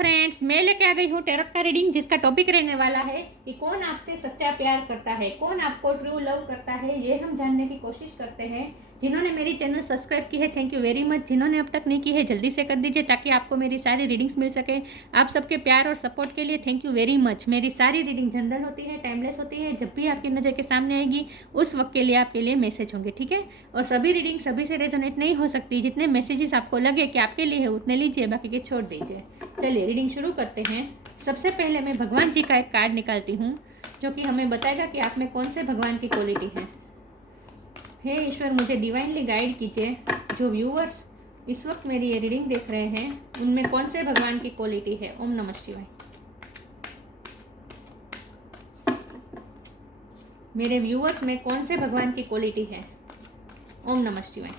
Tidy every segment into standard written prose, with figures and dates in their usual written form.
Friends, मैं लेके आ गई हूँ टैरो का रीडिंग, जिसका टॉपिक रहने वाला है कि कौन आपसे सच्चा प्यार करता है, कौन आपको ट्रू लव करता है। ये हम जानने की कोशिश करते हैं। जिन्होंने मेरी चैनल सब्सक्राइब की है, थैंक यू वेरी मच। जिन्होंने अब तक नहीं की है, जल्दी से कर दीजिए ताकि आपको मेरी सारी रीडिंग्स मिल सके। आप सबके प्यार और सपोर्ट के लिए थैंक यू वेरी मच। मेरी सारी रीडिंग जनरल होती है, टाइमलेस होती है। जब भी आपकी नज़र के सामने आएगी उस वक्त के लिए आपके लिए मैसेज होंगे, ठीक है। और सभी रीडिंग सभी से रेजोनेट नहीं हो सकती। जितने मैसेजेस आपको लगे कि आपके लिए है उतने लीजिए, बाकी के छोड़ दीजिए। चलिए रीडिंग शुरू करते हैं। सबसे पहले मैं भगवान जी का एक कार्ड निकालती हूँ जो कि हमें बताएगा कि आप में कौन से भगवान की क्वालिटी है। हे ईश्वर, मुझे डिवाइनली गाइड कीजिए। जो व्यूअर्स इस वक्त मेरी ये रीडिंग देख रहे हैं उनमें कौन से भगवान की क्वालिटी है। ओम नमः शिवाय। मेरे व्यूअर्स में कौन से भगवान की क्वालिटी है। ओम नमः शिवाय।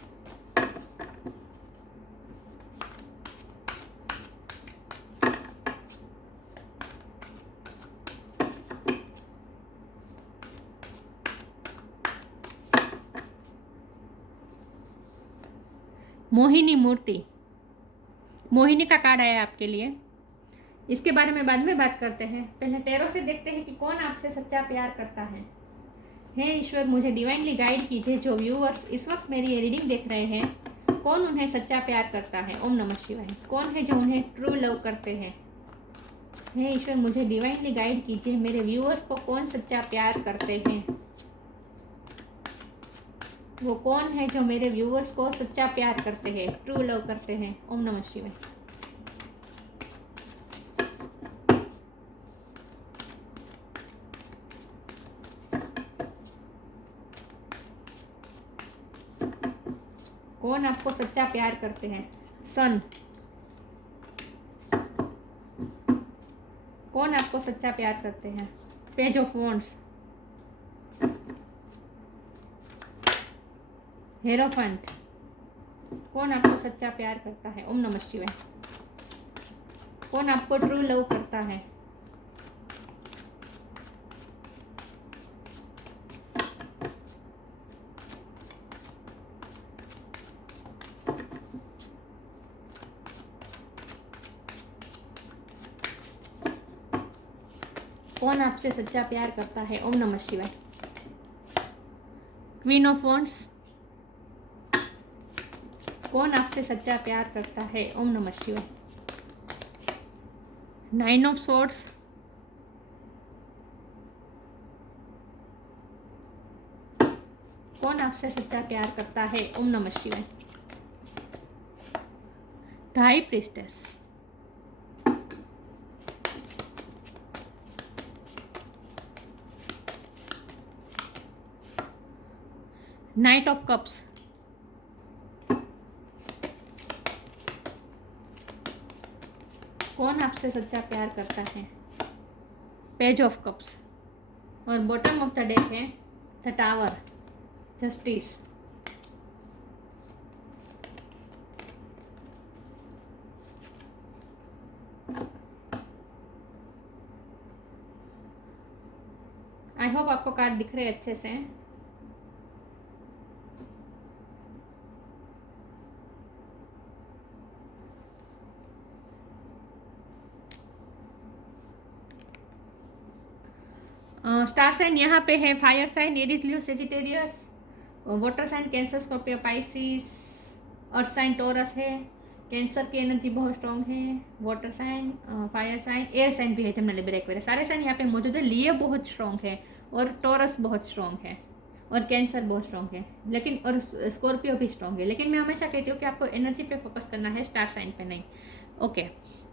मोहिनी मूर्ति, मोहिनी का कार्ड आया आपके लिए। इसके बारे में बाद में बात करते हैं। पहले टैरो से देखते हैं कि कौन आपसे सच्चा प्यार करता है। हे ईश्वर, मुझे डिवाइनली गाइड कीजिए। जो व्यूअर्स इस वक्त मेरी ये रीडिंग देख रहे हैं कौन उन्हें सच्चा प्यार करता है। ओम नमः शिवाय। कौन है जो उन्हें ट्रू लव करते हैं। हे ईश्वर, मुझे डिवाइनली गाइड कीजिए। मेरे व्यूअर्स को कौन सच्चा प्यार करते हैं। वो कौन है जो मेरे व्यूअर्स को सच्चा प्यार करते हैं, ट्रू लव करते हैं। ओम नमः शिवाय। कौन आपको सच्चा प्यार करते हैं। सन, कौन आपको सच्चा प्यार करते हैं। पेज ऑफ वॉन्ड्स, हेरोफेंट, कौन आपको सच्चा प्यार करता है। ओम नमः शिवाय। कौन आपको ट्रू लव करता है। कौन आपसे सच्चा प्यार करता है। ओम नमः शिवाय। क्वीन ऑफ वॉन्ड्स, कौन आपसे सच्चा प्यार करता है। ओम नमः शिवाय। नाइन ऑफ सोर्ड्स, कौन आपसे सच्चा प्यार करता है। ओम नमः शिवाय। The high priestess, knight of cups, कौन आपसे सच्चा प्यार करता है। Page of cups. और बॉटम ऑफ द डेक है the tower, justice. I hope आपको कार्ड दिख रहे अच्छे से। स्टार साइन यहाँ पे है, fire sign Aries Leo Sagittarius, water sign Cancer Scorpio Pisces, earth sign Taurus है। कैंसर की एनर्जी बहुत स्ट्रॉन्ग है। Water sign, fire sign, air sign भी है जनरली ब्रेक वगैरह सारे साइन यहाँ पे मौजूद है। लियो बहुत स्ट्रॉन्ग है और टॉरस बहुत स्ट्रॉन्ग है और कैंसर बहुत स्ट्रॉन्ग है, लेकिन और स्कॉर्पियो भी स्ट्रॉन्ग है। लेकिन मैं हमेशा कहती हूँ कि आपको एनर्जी पे फोकस करना है, स्टार साइन पे नहीं। ओके,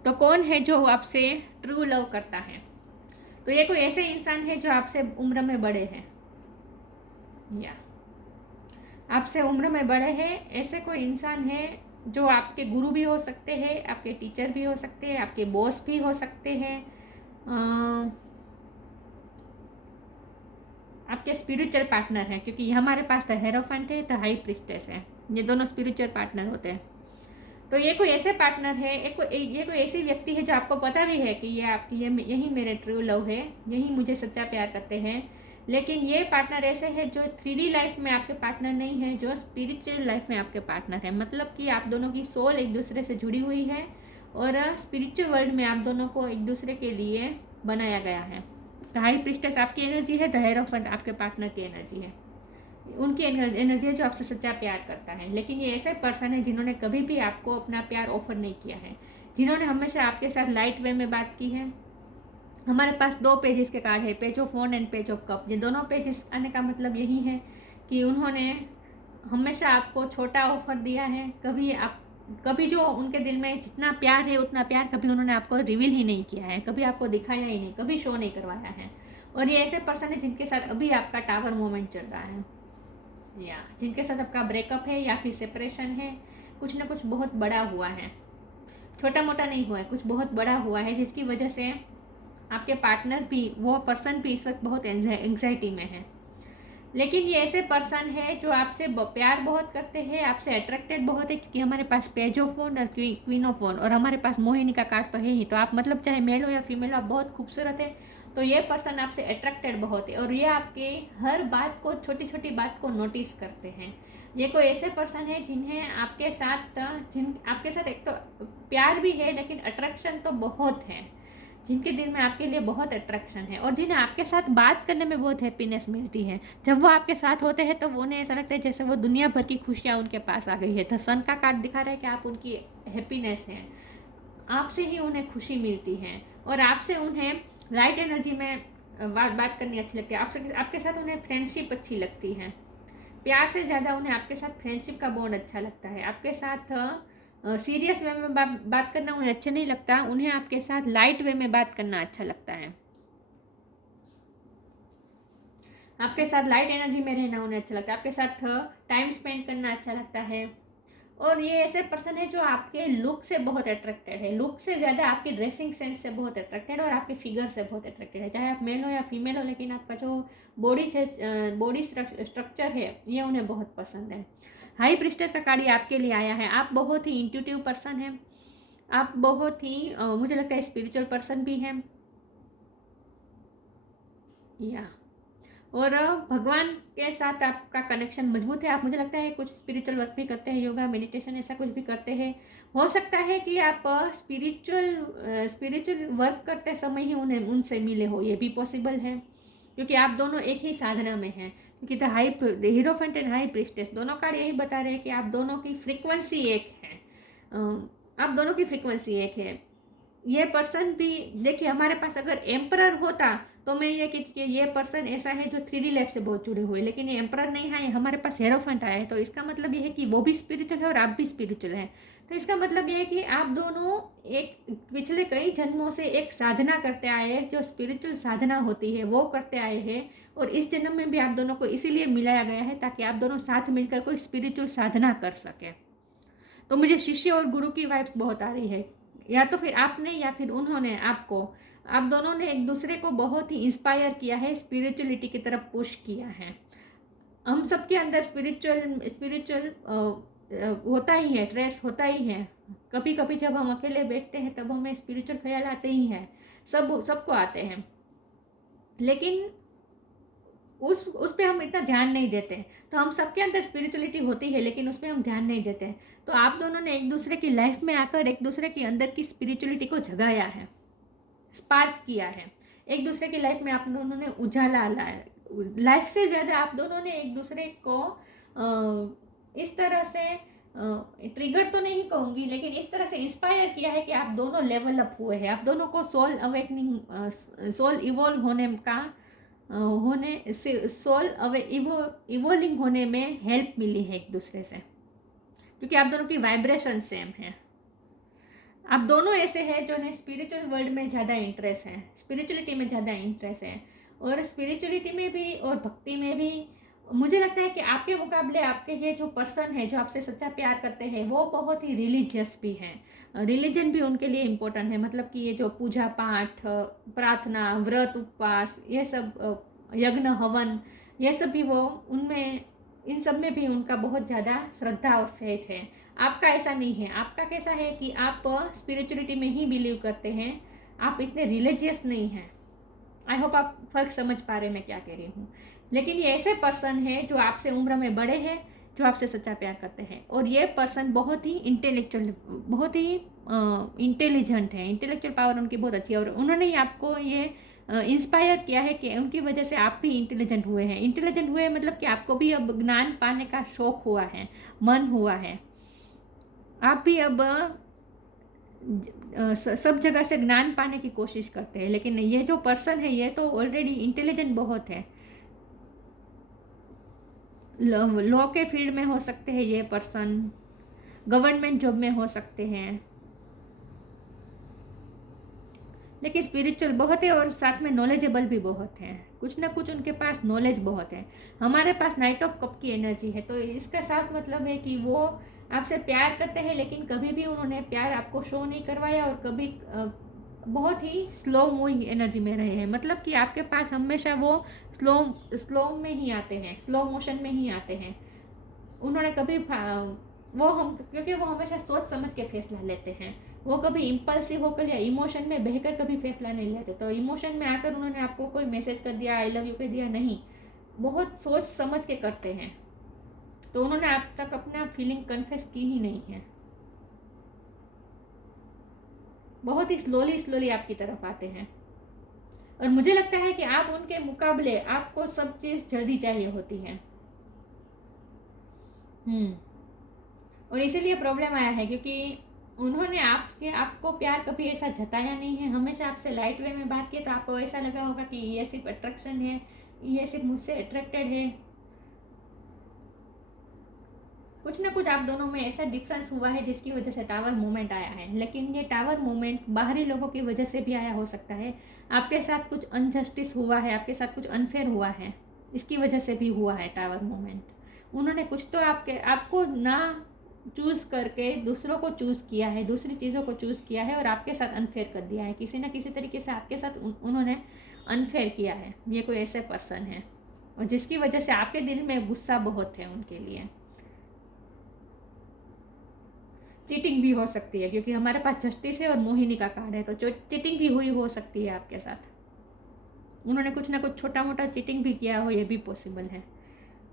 तो कौन है जो आपसे ट्रू लव करता है। तो ये कोई ऐसे इंसान है जो आपसे उम्र में बड़े हैं, या आपसे उम्र में बड़े हैं। ऐसे कोई इंसान है जो आपके गुरु भी हो सकते हैं, आपके टीचर भी हो सकते हैं, आपके बॉस भी हो सकते हैं, आपके स्पिरिचुअल पार्टनर हैं, क्योंकि हमारे पास द हेरोफेंट है, द हाई प्रीस्टेस है। ये दोनों स्पिरिचुअल पार्टनर होते हैं। तो ये कोई ऐसे पार्टनर है, ये कोई ऐसी व्यक्ति है जो आपको पता भी है कि यही मेरे ट्रू लव है, यही मुझे सच्चा प्यार करते हैं। लेकिन ये पार्टनर ऐसे है जो 3D लाइफ में आपके पार्टनर नहीं है, जो स्पिरिचुअल लाइफ में आपके पार्टनर है। मतलब कि आप दोनों की सोल एक दूसरे से जुड़ी हुई है और स्पिरिचुअल वर्ल्ड में आप दोनों को एक दूसरे के लिए बनाया गया है। द हाई प्रीस्टेस आपकी एनर्जी है, द हेरोफेंट आपके पार्टनर की एनर्जी है, उनकी एनर्जी है जो आपसे सच्चा प्यार करता है। लेकिन ये ऐसे पर्सन है जिन्होंने कभी भी आपको अपना प्यार ऑफर नहीं किया है, जिन्होंने हमेशा आपके साथ लाइट वे में बात की है। हमारे पास 2 पेजेस के कार्ड है, page of wand and page of cup. ये दोनों पेजेस आने का मतलब यही है कि उन्होंने हमेशा आपको छोटा ऑफर दिया है। कभी जो उनके दिल में जितना प्यार है उतना प्यार कभी उन्होंने आपको रिवील ही नहीं किया है, कभी आपको दिखाया ही नहीं, कभी शो नहीं करवाया है। और ये ऐसे पर्सन है जिनके साथ अभी आपका टावर मोमेंट चल रहा है, या जिनके साथ आपका ब्रेकअप है या फिर सेपरेशन है। कुछ ना कुछ बहुत बड़ा हुआ है, छोटा मोटा नहीं हुआ है, कुछ बहुत बड़ा हुआ है, जिसकी वजह से आपके पार्टनर भी, वो पर्सन भी इस वक्त बहुत एंग्जाइटी में है। लेकिन ये ऐसे पर्सन है जो आपसे प्यार बहुत करते हैं, आपसे अट्रैक्टेड बहुत है, क्योंकि हमारे पास पेज ऑफ वॉन्ड और क्वीन ऑफ वॉन्ड और हमारे पास मोहिनी का कार्ड तो है ही। तो आप मतलब चाहे मेल हो या फीमेल आप बहुत खूबसूरत है, तो ये पर्सन आपसे अट्रैक्टेड बहुत है और ये आपके हर बात को, छोटी छोटी बात को नोटिस करते हैं। ये कोई ऐसे पर्सन है जिन्हें आपके साथ एक तो प्यार भी है लेकिन अट्रैक्शन तो बहुत है, जिनके दिल में आपके लिए बहुत अट्रैक्शन है और जिन्हें आपके साथ बात करने में बहुत हैप्पीनेस मिलती है। जब वो आपके साथ होते हैं तो उन्हें ऐसा लगता है जैसे वो दुनिया भर की खुशियाँ उनके पास आ गई है। द सन का कार्ड दिखा रहा है कि आप उनकी हैप्पीनेस हैं, आपसे ही उन्हें खुशी मिलती है और आपसे उन्हें लाइट एनर्जी में बात करनी अच्छी लगती है। आपके साथ उन्हें फ्रेंडशिप अच्छी लगती है, प्यार से ज़्यादा उन्हें आपके साथ फ्रेंडशिप का बॉन्ड अच्छा लगता है। आपके साथ सीरियस वे में बात करना उन्हें अच्छा नहीं लगता, उन्हें आपके साथ लाइट वे में बात करना अच्छा लगता है। आपके साथ लाइट एनर्जी में रहना उन्हें अच्छा लगता है, आपके साथ टाइम स्पेंड करना अच्छा लगता है। और ये ऐसे पर्सन है जो आपके लुक से बहुत अट्रैक्टेड है, लुक से ज़्यादा आपकी ड्रेसिंग सेंस से बहुत अट्रैक्टेड और आपके फिगर से बहुत अट्रैक्टेड है। चाहे आप मेल हो या फीमेल हो, लेकिन आपका जो बॉडी स्ट्रक्चर है ये उन्हें बहुत पसंद है। हाई प्रीस्टेस का कार्ड आपके लिए आया है। आप बहुत ही इंट्यूटिव पर्सन हैं, आप बहुत ही मुझे लगता है स्पिरिचुअल पर्सन भी हैं, या और भगवान के साथ आपका कनेक्शन मजबूत है। आप, मुझे लगता है, कुछ स्पिरिचुअल वर्क भी करते हैं, योगा मेडिटेशन ऐसा कुछ भी करते हैं। हो सकता है कि आप स्पिरिचुअल वर्क करते समय ही उनसे मिले हो, ये भी पॉसिबल है, क्योंकि आप दोनों एक ही साधना में हैं। क्योंकि द हीरोफेंट एंड हाई प्रीस्टेस दोनों कार्ड यही बता रहे हैं कि आप दोनों की फ्रीक्वेंसी एक है, आप दोनों की फ्रीक्वेंसी एक है। ये पर्सन भी, देखिए, हमारे पास अगर एम्परर होता तो मैं ये कहती कि ये पर्सन ऐसा है जो 3D लैब से बहुत जुड़े हुए, लेकिन ये एम्परर नहीं है, हमारे पास हेरोफेंट आया है। तो इसका मतलब ये है कि वो भी स्पिरिचुअल है और आप भी स्पिरिचुअल हैं। तो इसका मतलब ये है कि आप दोनों एक पिछले कई जन्मों से एक साधना करते आए हैं, जो स्पिरिचुअल साधना होती है वो करते आए हैं, और इस जन्म में भी आप दोनों को इसीलिए मिलाया गया है ताकि आप दोनों साथ मिलकर कोई स्पिरिचुअल साधना कर सकें। तो मुझे शिष्य और गुरु की वाइब्स बहुत आ रही है, या तो फिर आपने या फिर उन्होंने आपको, आप दोनों ने एक दूसरे को बहुत ही इंस्पायर किया है, स्पिरिचुअलिटी की तरफ पुश किया है। हम सबके अंदर स्पिरिचुअल होता ही है, ट्रेड्स होता ही है। कभी कभी जब हम अकेले बैठते हैं तब हमें स्पिरिचुअल ख्याल आते ही हैं, सबको आते हैं, लेकिन उस पे हम इतना ध्यान नहीं देते। तो हम सबके अंदर स्पिरिचुअलिटी होती है लेकिन उस पर हम ध्यान नहीं देते। तो आप दोनों ने एक दूसरे की लाइफ में आकर एक दूसरे के अंदर की स्पिरिचुअलिटी को जगाया है, स्पार्क किया है। एक दूसरे की लाइफ में आप दोनों ने उजाला लाया। लाइफ से ज़्यादा आप दोनों ने एक दूसरे को इस तरह से ट्रिगर तो नहीं कहूँगी, लेकिन इस तरह से इंस्पायर किया है कि आप दोनों लेवल अप हुए हैं। आप दोनों को सोल अवेकनिंग, सोल इवॉल्व होने का इवोलिंग होने में हेल्प मिली है एक दूसरे से, क्योंकि आप दोनों की वाइब्रेशन सेम है। आप दोनों ऐसे हैं जो ने स्पिरिचुअल वर्ल्ड में ज़्यादा इंटरेस्ट है, स्पिरिचुअलिटी में ज़्यादा इंटरेस्ट है, और स्पिरिचुअलिटी में भी और भक्ति में भी मुझे लगता है कि आपके मुकाबले आपके ये जो पर्सन है जो आपसे सच्चा प्यार करते हैं वो बहुत ही रिलीजियस भी हैं। रिलीजन भी उनके लिए इम्पोर्टेंट है, मतलब कि ये जो पूजा पाठ, प्रार्थना, व्रत, उपवास, ये सब, यज्ञ हवन, ये सब भी वो उनमें, इन सब में भी उनका बहुत ज़्यादा श्रद्धा और फेथ है। आपका ऐसा नहीं है। आपका कैसा है कि आप स्पिरिचुअलिटी में ही बिलीव करते हैं, आप इतने रिलीजियस नहीं हैं। आई होप आप फर्क समझ पा रहे हैं मैं क्या कह रही हूँ। लेकिन ये ऐसे पर्सन है जो आपसे उम्र में बड़े हैं, जो आपसे सच्चा प्यार करते हैं। और ये पर्सन बहुत ही इंटेलेक्चुअल, बहुत ही इंटेलिजेंट है, इंटेलेक्चुअल पावर उनकी बहुत अच्छी है, और उन्होंने ही आपको ये इंस्पायर किया है कि उनकी वजह से आप भी इंटेलिजेंट हुए हैं। इंटेलिजेंट हुए मतलब कि आपको भी अब ज्ञान पाने का शौक हुआ है, मन हुआ है, आप भी अब सब जगह से ज्ञान पाने की कोशिश करते हैं। लेकिन ये जो पर्सन है ये तो ऑलरेडी इंटेलिजेंट बहुत है, लॉ के फील्ड में हो सकते हैं ये पर्सन, गवर्नमेंट जॉब में हो सकते हैं, लेकिन स्पिरिचुअल बहुत है और साथ में नॉलेजेबल भी बहुत है। कुछ ना कुछ उनके पास नॉलेज बहुत है। हमारे पास नाइट ऑफ कप की एनर्जी है, तो इसका साफ मतलब है कि वो आपसे प्यार करते हैं, लेकिन कभी भी उन्होंने प्यार आपको शो नहीं करवाया, और कभी बहुत ही स्लो मूविंग एनर्जी में रहे हैं। मतलब कि आपके पास हमेशा वो स्लो में ही आते हैं, स्लो मोशन में ही आते हैं। उन्होंने कभी क्योंकि वो हमेशा सोच समझ के फैसला लेते हैं, वो कभी इम्पल्सिव होकर या इमोशन में बहकर कभी फैसला नहीं लेते। तो इमोशन में आकर उन्होंने आपको कोई मैसेज कर दिया, आई लव यू कह दिया, नहीं, बहुत सोच समझ के करते हैं। तो उन्होंने आप तक अपना फीलिंग कन्फेस की ही नहीं है, बहुत ही स्लोली आपकी तरफ आते हैं। और मुझे लगता है कि आप उनके मुकाबले, आपको सब चीज़ जल्दी चाहिए होती है। और इसीलिए प्रॉब्लम आया है, क्योंकि उन्होंने आपको प्यार कभी ऐसा जताया नहीं है, हमेशा आपसे लाइट वे में बात की, तो आपको ऐसा लगा होगा कि ये सिर्फ अट्रैक्शन है, ये सिर्फ मुझसे अट्रैक्टेड है। कुछ ना कुछ आप दोनों में ऐसा डिफरेंस हुआ है जिसकी वजह से टावर मूवमेंट आया है। लेकिन ये टावर मूवमेंट बाहरी लोगों की वजह से भी आया हो सकता है। आपके साथ कुछ अनजस्टिस हुआ है, आपके साथ कुछ अनफेयर हुआ है, इसकी वजह से भी हुआ है टावर मूवमेंट। उन्होंने कुछ तो आपको ना चूज़ करके दूसरों को चूज़ किया है, दूसरी चीज़ों को चूज़ किया है, और आपके साथ अनफेयर कर दिया है। किसी ना किसी तरीके से आपके साथ उन्होंने अनफेयर किया है। ये कोई ऐसे पर्सन है, और जिसकी वजह से आपके दिल में गुस्सा बहुत है उनके लिए। चीटिंग भी हो सकती है, क्योंकि हमारे पास जस्टिस है और मोहिनी का कार्ड है, तो चीटिंग भी हुई हो सकती है आपके साथ। उन्होंने कुछ ना कुछ छोटा मोटा चीटिंग भी किया हो, ये भी पॉसिबल है।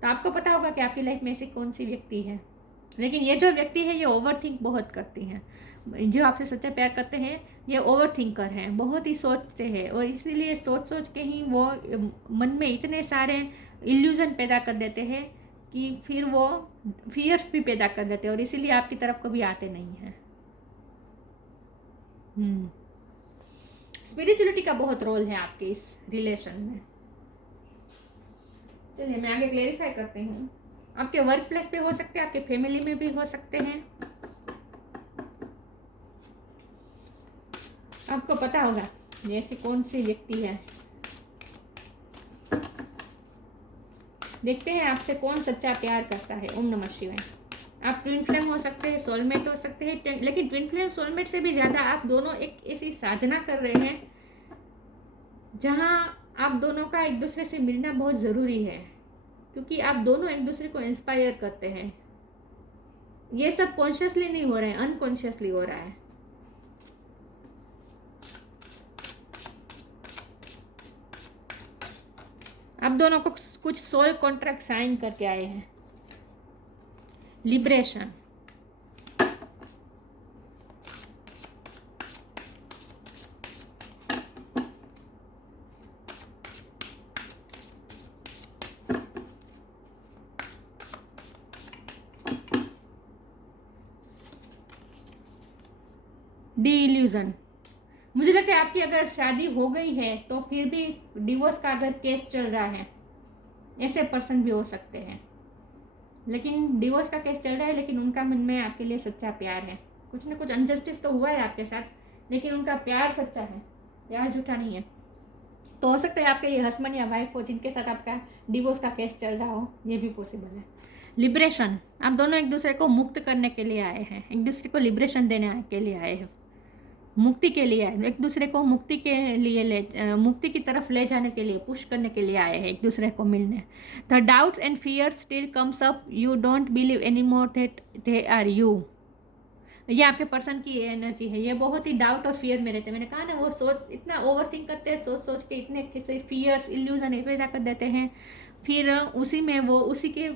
तो आपको पता होगा कि आपकी लाइफ में ऐसी कौन सी व्यक्ति है। लेकिन ये जो व्यक्ति है ये ओवर थिंक बहुत करती हैं। जो आपसे सच्चा प्यार करते हैं ये ओवर थिंकर हैं, बहुत ही सोचते हैं, और इसीलिए सोच के ही वो मन में इतने सारे इल्यूजन पैदा कर देते हैं कि फिर वो फियर्स भी पैदा कर देते हैं, और इसीलिए आपकी तरफ कभी आते नहीं हैं। स्पिरिचुअलिटी का बहुत रोल है आपके इस रिलेशन में। चलिए मैं आगे क्लेरिफाई करती हूँ। आपके वर्क प्लेस पे हो सकते हैं, आपके फैमिली में भी हो सकते हैं। आपको पता होगा ऐसी कौन सी व्यक्ति है। देखते हैं आपसे कौन सच्चा प्यार करता है। ओम नमः शिवाय। आप ट्विन फ्लेम हो सकते हैं, सोलमेट हो सकते हैं, लेकिन ट्विन फ्लेम सोलमेट से भी ज़्यादा आप दोनों एक ऐसी साधना कर रहे हैं जहां आप दोनों का एक दूसरे से मिलना बहुत ज़रूरी है, क्योंकि आप दोनों एक दूसरे को इंस्पायर करते हैं। ये सब कॉन्शियसली नहीं हो रहा है, अनकॉन्शियसली हो रहा है। आप दोनों को कुछ सोल कॉन्ट्रैक्ट साइन करके आए हैं। Liberation, D illusion. मुझे लगता है आपकी अगर शादी हो गई है तो फिर भी डिवोर्स का अगर केस चल रहा है, ऐसे पर्सन भी हो सकते हैं। लेकिन डिवोर्स का केस चल रहा है, लेकिन उनका मन में आपके लिए सच्चा प्यार है। कुछ ना कुछ अनजस्टिस तो हुआ है आपके साथ, लेकिन उनका प्यार सच्चा है, प्यार झूठा नहीं है। तो हो सकता है आपके ये हस्बैंड या वाइफ हो जिनके साथ आपका डिवोर्स का केस चल रहा हो, ये भी पॉसिबल है। लिबरेशन, आप दोनों एक दूसरे को मुक्त करने के लिए आए हैं, एक दूसरे को लिबरेशन देने के लिए आए हैं, मुक्ति के लिए आए, एक दूसरे को मुक्ति के लिए मुक्ति की तरफ ले जाने के लिए, पुश करने के लिए आए हैं एक दूसरे को मिलने। The doubts and fears still comes up, you don't believe any more that they are you. ये आपके पर्सन की एनर्जी है। ये बहुत ही डाउट और फियर में रहते हैं। मैंने कहा ना, वो इतना ओवर थिंक करते हैं, सोच के इतने फियर्स इल्यूजन पैदा कर देते हैं, फिर उसी में वो उसी के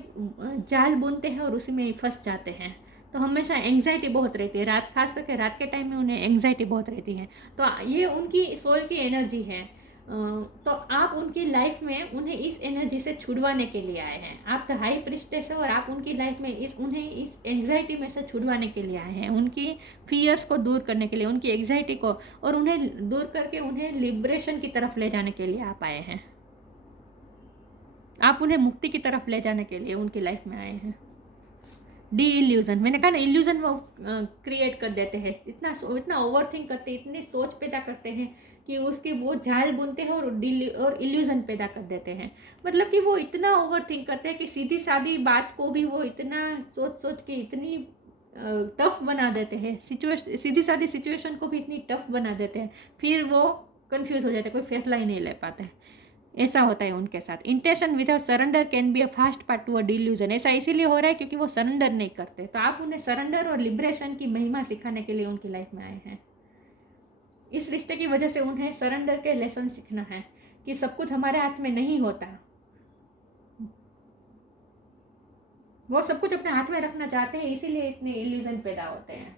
जाल बुनते हैं और उसी में ही फंस जाते हैं। तो हमेशा एंग्जाइटी बहुत रहती है, रात खास करके रात के टाइम में उन्हें एंग्जाइटी बहुत रहती है। तो ये उनकी सोल की एनर्जी है। तो आप उनकी लाइफ में उन्हें इस एनर्जी से छुड़वाने के लिए आए हैं। आप द हाई प्रिस्टेस है और आप उनकी लाइफ में उन्हें इस एंग्जाइटी में से छुड़वाने के लिए आए हैं, उनकी फियर्स को दूर करने के लिए, उनकी एंग्जाइटी को, और उन्हें दूर करके उन्हें लिबरेशन की तरफ ले जाने के लिए आप आए हैं। आप उन्हें मुक्ति की तरफ ले जाने के लिए उनकी लाइफ में आए हैं। डी इल्यूजन, मैंने कहा ना, इल्यूजन वो क्रिएट कर देते हैं, इतना ओवर थिंक करते हैं, इतनी सोच पैदा करते हैं कि उसकी वो जाल बुनते हैं और इल्यूजन पैदा कर देते हैं। मतलब कि वो इतना ओवर थिंक करते हैं कि सीधी सादी बात को भी वो इतना सोच सोच के इतनी टफ बना देते हैं, सीधी सादी सिचुएशन को भी इतनी टफ बना देते हैं, फिर वो कंफ्यूज हो जाते हैं, कोई फैसला ही नहीं ले पाते। ऐसा होता है उनके साथ। Intention without surrender can be a fast part to a delusion. ऐसा इसीलिए हो रहा है क्योंकि वो सरेंडर नहीं करते। तो आप उन्हें सरेंडर और लिबरेशन की महिमा सिखाने के लिए उनकी लाइफ में आए हैं। इस रिश्ते की वजह से उन्हें सरेंडर के लेसन सीखना है कि सब कुछ हमारे हाथ में नहीं होता। वो सब कुछ अपने हाथ में रखना चाहते हैं, इसीलिए इतने इल्यूजन पैदा होते हैं,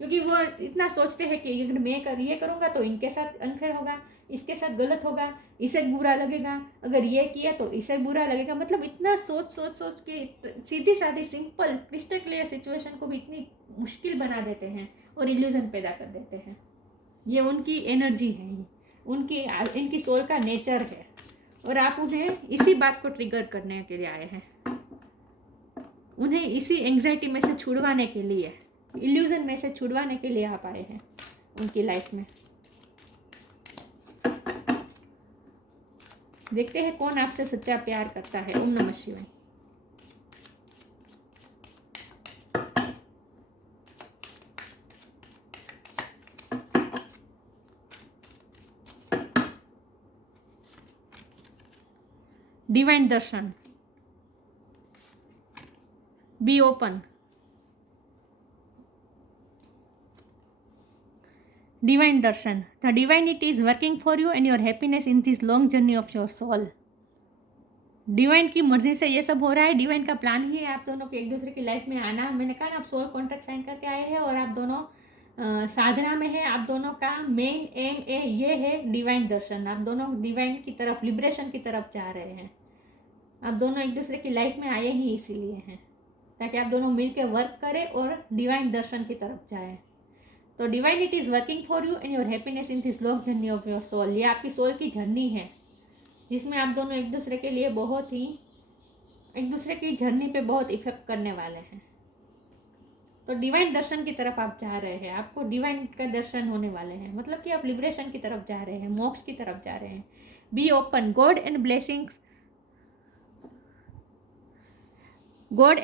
क्योंकि वो इतना सोचते हैं कि अगर मैं ये करूँगा तो इनके साथ अनफेयर होगा, इसके साथ गलत होगा, इसे बुरा लगेगा, अगर ये किया तो इसे बुरा लगेगा। मतलब इतना सोच सोच सोच के सीधी सादी सिंपल क्रिस्टल क्लियर सिचुएशन को भी इतनी मुश्किल बना देते हैं और इल्यूजन पैदा कर देते हैं। ये उनकी एनर्जी है, इनकी सोल का नेचर है, और आप उन्हें इसी बात को ट्रिगर करने के लिए आए हैं। उन्हें इसी एंग्जाइटी में से छुड़वाने के लिए, इल्यूजन में से छुड़वाने के लिए आप आए हैं उनकी लाइफ में। देखते हैं कौन आपसे सच्चा प्यार करता है। ओम नमः शिवाय। Divine Darshan, be open. Divine darshan, the divinity is working for you and your happiness in this long journey of your soul. Divine की मर्जी से ये सब हो रहा है, डिवाइन का प्लान ही है आप दोनों को एक दूसरे की लाइफ में आना। मैंने कहा ना, आप सोल कॉन्ट्रैक्ट साइन करके आए हैं और आप दोनों साधना में है। आप दोनों का मेन एम ये है डिवाइन दर्शन। आप दोनों डिवाइन की तरफ, लिबरेशन की तरफ जा रहे हैं। आप दोनों एक दूसरे की लाइफ में आए ही इसीलिए हैं, ताकि आप दोनों मिलकर वर्क करें और डिवाइन दर्शन की तरफ जाएं। तो divinity is working for you and your happiness in this long journey of your soul. ये आपकी सोल की जर्नी है जिसमें आप दोनों एक दूसरे के लिए बहुत ही, एक दूसरे की जर्नी पे बहुत इफेक्ट करने वाले हैं। तो डिवाइन दर्शन की तरफ आप जा रहे हैं, आपको डिवाइन का दर्शन होने वाले हैं। मतलब कि आप लिबरेशन की तरफ जा रहे हैं, मोक्ष की तरफ जा रहे हैं। Be open, God and blessings, God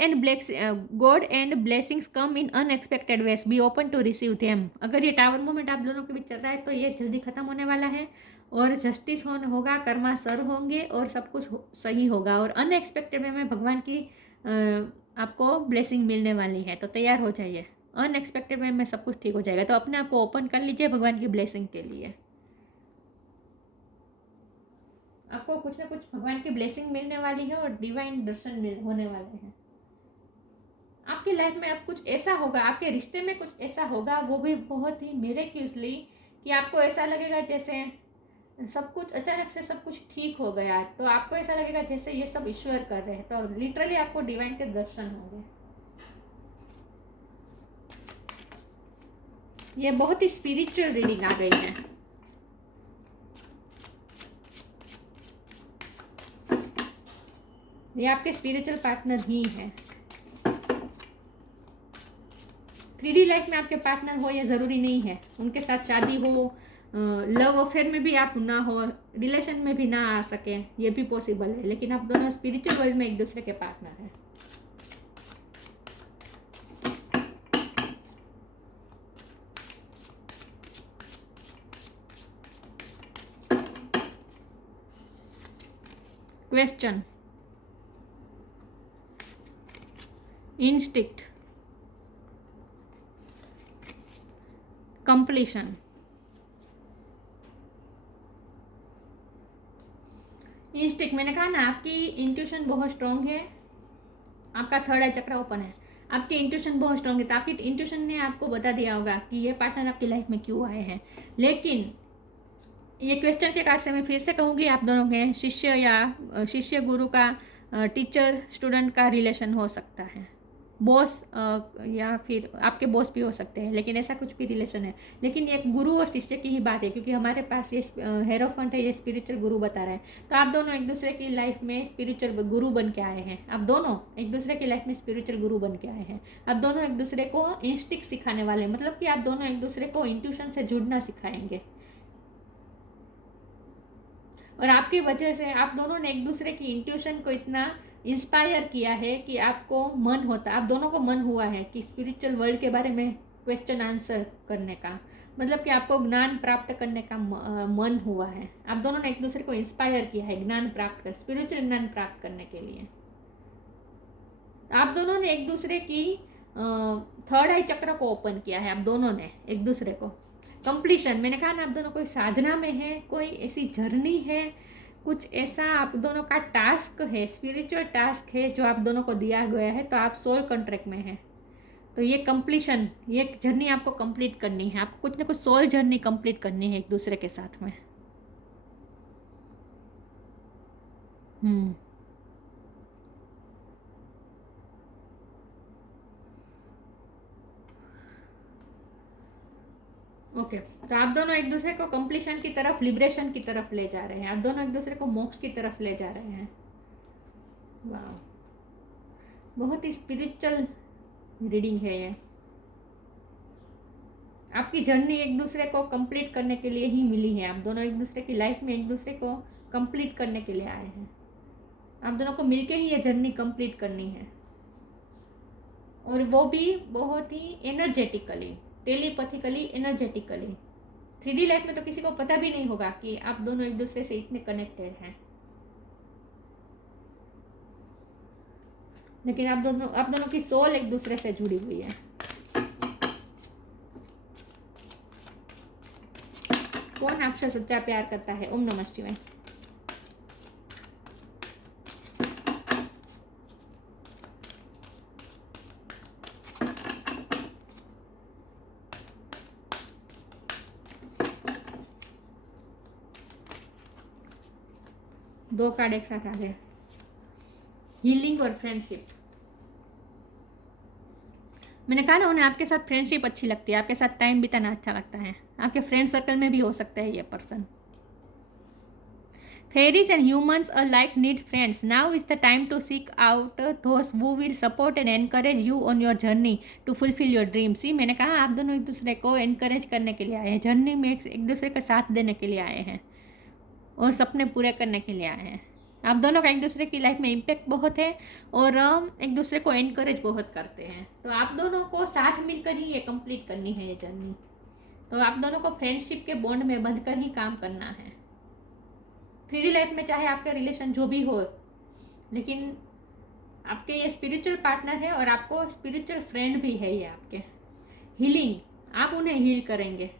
and blessings come in unexpected ways. Be open to receive them. अगर ये टावर मोमेंट आप दोनों के बीच चल रहा है तो ये जल्दी खत्म होने वाला है, और जस्टिस होगा, कर्मा सर होंगे और सब कुछ सही होगा। और अनएक्सपेक्टेड में भगवान की आपको ब्लेसिंग मिलने वाली है, तो तैयार हो जाइए। अनएक्सपेक्टेड में सब कुछ ठीक हो जाएगा। तो अपने आप को ओपन कर लीजिए भगवान की ब्लेसिंग के लिए। आपको कुछ ना कुछ भगवान की ब्लेसिंग मिलने वाली है और डिवाइन दर्शन होने वाले हैं। आपकी लाइफ में अब कुछ ऐसा होगा, आपके रिश्ते में कुछ ऐसा होगा, वो भी बहुत ही मिरेक्युलसली, कि आपको ऐसा लगेगा जैसे सब कुछ अचानक से सब कुछ ठीक हो गया। तो आपको ऐसा लगेगा जैसे ये सब ईश्वर कर रहे हैं। तो लिटरली आपको डिवाइन के दर्शन होंगे। ये बहुत ही स्पिरिचुअल रीडिंग आ गई है। ये आपके स्पिरिचुअल पार्टनर ही है। 3D लाइफ में आपके पार्टनर हो ये ज़रूरी नहीं है, उनके साथ शादी हो, लव अफेयर में भी आप ना हो, रिलेशन में भी ना आ सके, ये भी पॉसिबल है। लेकिन आप दोनों स्पिरिचुअल वर्ल्ड में एक दूसरे के पार्टनर हैं। Question, instinct, completion. इंस्टिक, मैंने कहा ना आपकी इंट्यूशन बहुत स्ट्रांग है, आपका थर्ड आई चक्र ओपन है, आपकी इंट्यूशन बहुत स्ट्रांग है, तो आपकी इंट्यूशन ने आपको बता दिया होगा कि ये पार्टनर आपकी लाइफ में क्यों आए हैं। लेकिन ये क्वेश्चन के कार्ड से मैं फिर से कहूँगी, आप दोनों के शिष्य या शिष्य गुरु का, टीचर स्टूडेंट का रिलेशन हो सकता है, बॉस या फिर आपके बॉस भी हो सकते हैं, लेकिन ऐसा कुछ भी रिलेशन है। लेकिन ये गुरु और शिष्य की ही बात है, क्योंकि हमारे पास ये हेरोफेंट है, ये स्पिरिचुअल गुरु बता रहा है। तो आप दोनों एक दूसरे की लाइफ में स्पिरिचुअल गुरु बन के आए हैं, आप दोनों एक दूसरे की लाइफ में स्पिरिचुअल गुरु बन के आए हैं। आप दोनों एक दूसरे को इंस्टिंक्ट सिखाने वाले, मतलब कि आप दोनों एक दूसरे को इंट्यूशन से जुड़ना सिखाएंगे। और आपकी वजह से आप दोनों ने एक दूसरे की इंट्यूशन को इतना इंस्पायर किया है कि आपको मन होता, आप दोनों को मन हुआ है कि स्पिरिचुअल वर्ल्ड के बारे में क्वेश्चन आंसर करने का, मतलब कि आपको ज्ञान प्राप्त करने का मन हुआ है। आप दोनों ने एक दूसरे को इंस्पायर किया है ज्ञान प्राप्त कर, स्पिरिचुअल ज्ञान प्राप्त करने के लिए। आप दोनों ने एक दूसरे की थर्ड आई चक्र को ओपन किया है, आप दोनों ने एक दूसरे को कंप्लीशन, मैंने कहा ना आप दोनों कोई साधना में है, कोई ऐसी जर्नी है, कुछ ऐसा आप दोनों का टास्क है, स्पिरिचुअल टास्क है जो आप दोनों को दिया गया है, तो आप सोल कॉन्ट्रैक्ट में हैं। तो ये कंप्लीशन, ये जर्नी आपको कंप्लीट करनी है, आपको कुछ ना कुछ सोल जर्नी कंप्लीट करनी है एक दूसरे के साथ में। ओके, तो आप दोनों एक दूसरे को कंप्लीशन की तरफ, लिबरेशन की तरफ ले जा रहे हैं, आप दोनों एक दूसरे को मोक्ष की तरफ ले जा रहे हैं। वाह, बहुत ही स्पिरिचुअल रीडिंग है ये। आपकी जर्नी एक दूसरे को कंप्लीट करने के लिए ही मिली है, आप दोनों एक दूसरे की लाइफ में एक दूसरे को कंप्लीट करने के लिए आए हैं, आप दोनों को मिलके ही ये जर्नी कंप्लीट करनी है, और वो भी बहुत ही energetically, telepathically, energetically. 3D life में तो किसी को पता भी नहीं होगा कि आप दोनों एक दूसरे से इतने कनेक्टेड हैं, लेकिन आप दोनों की सोल एक दूसरे से जुड़ी हुई है। कौन आपसे सच्चा प्यार करता है? ओम नमः शिवाय। दो कार्ड एक साथ आ गए, हीलिंग और फ्रेंडशिप। मैंने कहा ना उन्हें आपके साथ फ्रेंडशिप अच्छी लगती है, आपके साथ टाइम बिताना अच्छा लगता है, आपके फ्रेंड सर्कल में भी हो सकता है ये person. Fairies and humans alike need friends. Now is the time to seek out those who will support and encourage you on your journey to fulfill your dreams. See, मैंने कहा आप दोनों एक दूसरे को encourage करने के लिए आए हैं, जर्नी में एक दूसरे का साथ देने के लिए आए हैं, और सपने पूरे करने के लिए आए हैं। आप दोनों का एक दूसरे की लाइफ में इम्पैक्ट बहुत है, और एक दूसरे को एनकरेज बहुत करते हैं। तो आप दोनों को साथ मिलकर ही ये कंप्लीट करनी है ये जर्नी। तो आप दोनों को फ्रेंडशिप के बॉन्ड में बंध कर ही काम करना है। 3D लाइफ में चाहे आपका रिलेशन जो भी हो, लेकिन आपके ये स्पिरिचुअल पार्टनर है और आपको स्पिरिचुअल फ्रेंड भी है ये आपके। हीलिंग, आप उन्हें हील करेंगे,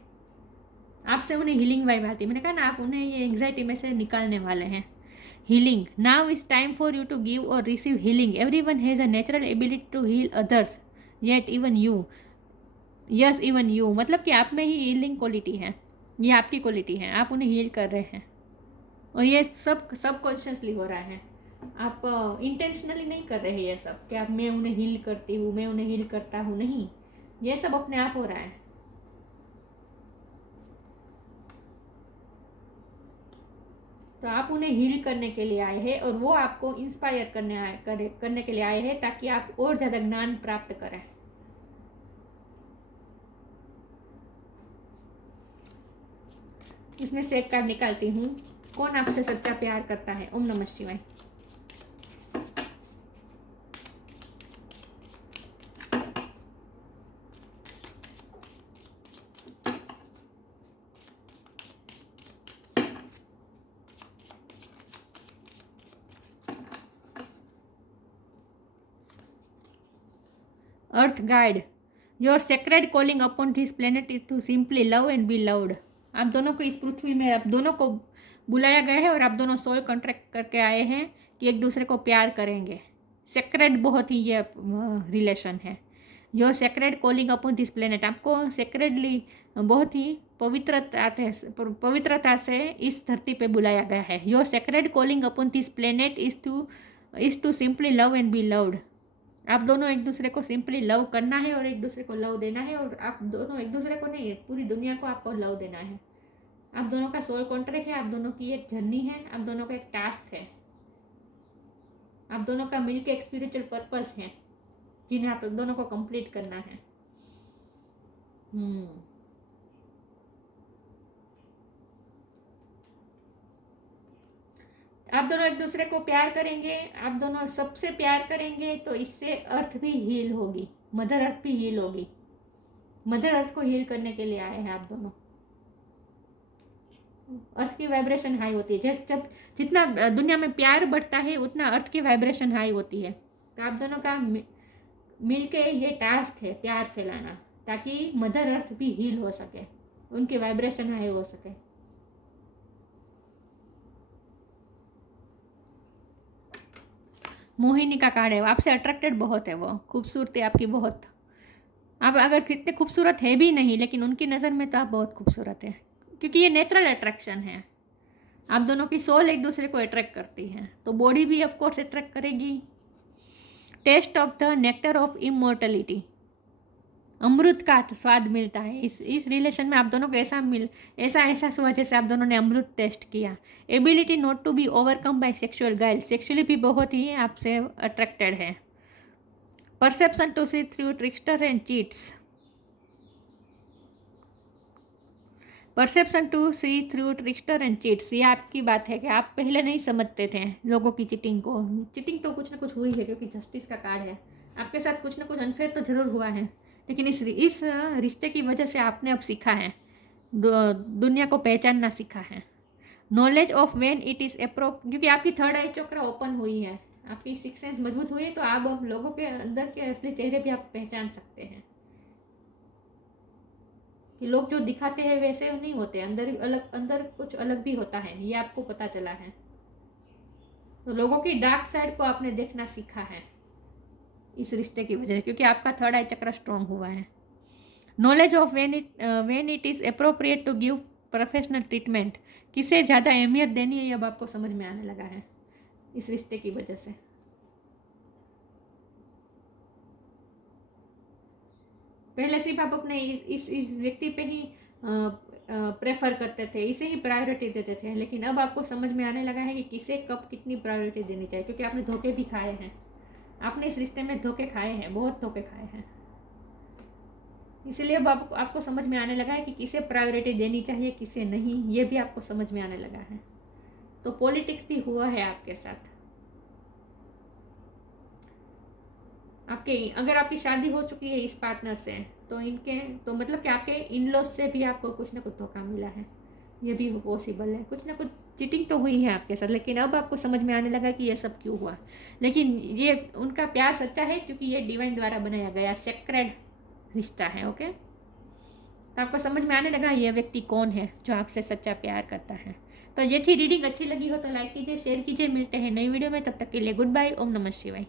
आपसे उन्हें हीलिंग वाइब आती है। मैंने कहा ना आप उन्हें ये एंग्जाइटी में से निकालने वाले हैं। Healing, now is time for you to give और receive healing. Everyone has a natural ability to heal others, yet even you, yes even you, मतलब कि आप में ही हीलिंग क्वालिटी है, ये आपकी क्वालिटी है, आप उन्हें हील कर रहे हैं। और ये सब कॉन्शियसली हो रहा है, आप इंटेंशनली नहीं कर रहे हैं ये सब कि आप मैं उन्हें हील करती हूँ, मैं उन्हें हील करता हूँ, नहीं, ये सब अपने आप हो रहा है। तो आप उन्हें हील करने के लिए आए हैं, और वो आपको इंस्पायर करने के लिए आए हैं, ताकि आप और ज़्यादा ज्ञान प्राप्त करें। इसमें से एक कार्ड निकालती हूँ, कौन आपसे सच्चा प्यार करता है? ओम नमः शिवाय। Earth guide, your sacred calling upon this planet is to simply love and be loved. आप दोनों को इस पृथ्वी में, आप दोनों को बुलाया गया है और आप दोनों सोल कॉन्ट्रैक्ट करके आए हैं कि एक दूसरे को प्यार करेंगे। सेक्रेड बहुत ही ये रिलेशन है, जो sacred calling upon this planet, आपको सेक्रेडली बहुत ही पवित्रता से इस धरती पे बुलाया गया है। Your sacred calling upon this planet is to simply love and be loved. आप दोनों एक दूसरे को सिंपली लव करना है और एक दूसरे को लव देना है, और आप दोनों एक दूसरे को नहीं, पूरी दुनिया को आपको लव देना है। आप दोनों का सोल कॉन्ट्रैक्ट है, आप दोनों की एक जर्नी है, आप दोनों का एक टास्क है, आप दोनों का मिलकर एक स्पिरिचुअल पर्पस है जिन्हें आप दोनों को कंप्लीट करना है। आप दोनों एक दूसरे को प्यार करेंगे, आप दोनों सबसे प्यार करेंगे, तो इससे अर्थ भी हील होगी, मदर अर्थ भी हील होगी। मदर अर्थ को हील करने के लिए आए हैं आप दोनों। अर्थ की वाइब्रेशन हाई होती है, जब जितना दुनिया में प्यार बढ़ता है उतना अर्थ की वाइब्रेशन हाई होती है। तो आप दोनों का मिलके ये टास्क है प्यार फैलाना, ताकि मदर अर्थ भी हील हो सके, उनकी वाइब्रेशन हाई हो सके। मोहिनी का कार्ड है, आपसे अट्रैक्टेड बहुत है, वो खूबसूरती आपकी बहुत, आप अगर कितने खूबसूरत है भी नहीं, लेकिन उनकी नज़र में तो आप बहुत खूबसूरत है, क्योंकि ये नेचुरल अट्रैक्शन है। आप दोनों की सोल एक दूसरे को अट्रैक्ट करती है, तो बॉडी भी ऑफ कोर्स अट्रैक्ट करेगी। Taste of the nectar of immortality, अमृत का स्वाद मिलता है इस रिलेशन में। आप दोनों को ऐसा हुआ जैसे आप दोनों ने अमृत टेस्ट किया। Ability not to be overcome by sexual guile, sexually भी बहुत ही आपसे अट्रैक्टेड है। Perception to see through trickster and cheats, perception to see through trickster and cheats, ये आपकी बात है कि आप पहले नहीं समझते थे लोगों की चीटिंग को। चीटिंग तो कुछ ना कुछ हुई है, क्योंकि जस्टिस का कार्ड है, आपके साथ कुछ ना कुछ अनफेयर तो जरूर हुआ है, लेकिन इस रिश्ते की वजह से आपने अब सीखा है, दुनिया को पहचानना सीखा है। Knowledge of when it is क्योंकि आपकी थर्ड आई चक्र ओपन हुई है, आपकी सिक्स सेंस मजबूत हुई है, तो आप अब लोगों के अंदर के असली चेहरे भी आप पहचान सकते हैं, कि लोग जो दिखाते हैं वैसे नहीं होते, अंदर कुछ अलग भी होता है, ये आपको पता चला है। तो लोगों की डार्क साइड को आपने देखना सीखा है इस रिश्ते की वजह से, क्योंकि आपका थर्ड आई चक्र स्ट्रॉन्ग हुआ है। Knowledge of when it is appropriate to give professional treatment, किसे ज़्यादा अहमियत देनी है, अब आपको समझ में आने लगा है इस रिश्ते की वजह से। पहले सिर्फ आप अपने इस व्यक्ति पे ही प्रेफर करते थे, इसे ही प्रायोरिटी देते थे, लेकिन अब आपको समझ में आने लगा है कि किसे कब कितनी प्रायोरिटी देनी चाहिए, क्योंकि आपने धोखे भी खाए हैं, आपने इस रिश्ते में धोखे खाए हैं, बहुत धोखे खाए हैं, इसलिए अब आपको समझ में आने लगा है कि किसे प्रायोरिटी देनी चाहिए किसे नहीं, ये भी आपको समझ में आने लगा है। तो पॉलिटिक्स भी हुआ है आपके साथ। अगर आपकी शादी हो चुकी है इस पार्टनर से, तो मतलब कि आपके इन लॉज से भी आपको कुछ ना कुछ धोखा मिला है, ये भी पॉसिबल है, कुछ ना कुछ चीटिंग तो हुई है आपके साथ, लेकिन अब आपको समझ में आने लगा कि ये सब क्यों हुआ। लेकिन ये उनका प्यार सच्चा है, क्योंकि ये डिवाइन द्वारा बनाया गया सेक्रेड रिश्ता है। ओके, तो आपको समझ में आने लगा ये व्यक्ति कौन है जो आपसे सच्चा प्यार करता है। तो ये थी रीडिंग, अच्छी लगी हो तो लाइक कीजिए, शेयर कीजिए, मिलते हैं नई वीडियो में, तब तक के लिए गुड बाय, ओम नमः शिवाय।